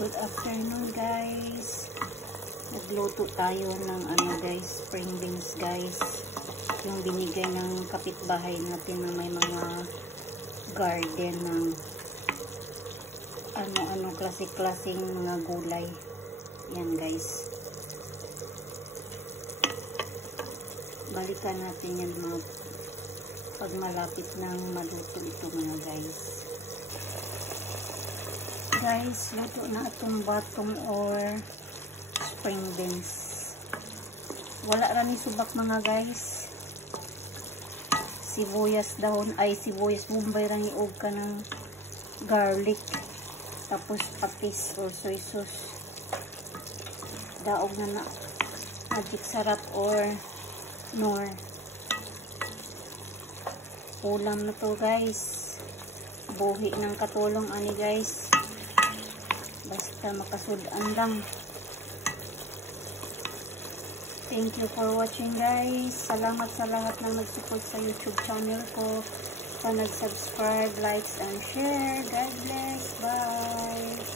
Good afternoon guys. Nagluto tayo ng guys, spring beans guys. Yung binigay ng kapitbahay natin na may mga garden ng klase-klaseng mga gulay. Yan guys. Balikan natin yan pag malapit ng maluto ito mga guys. Guys, luto na itong batong or spring beans. Wala rani subak mga guys. Sibuyas dahon, sibuyas bombay rani og ka ng garlic. Tapos patis or soy sauce. Daog na magic sarap or nor. Ulam na to guys. Buhi ng katulong ani guys. Basta makasudan lang. Thank you for watching guys. Salamat sa lahat na nag-support sa YouTube channel ko. Sa nag-subscribe, likes, and share. God bless. Bye.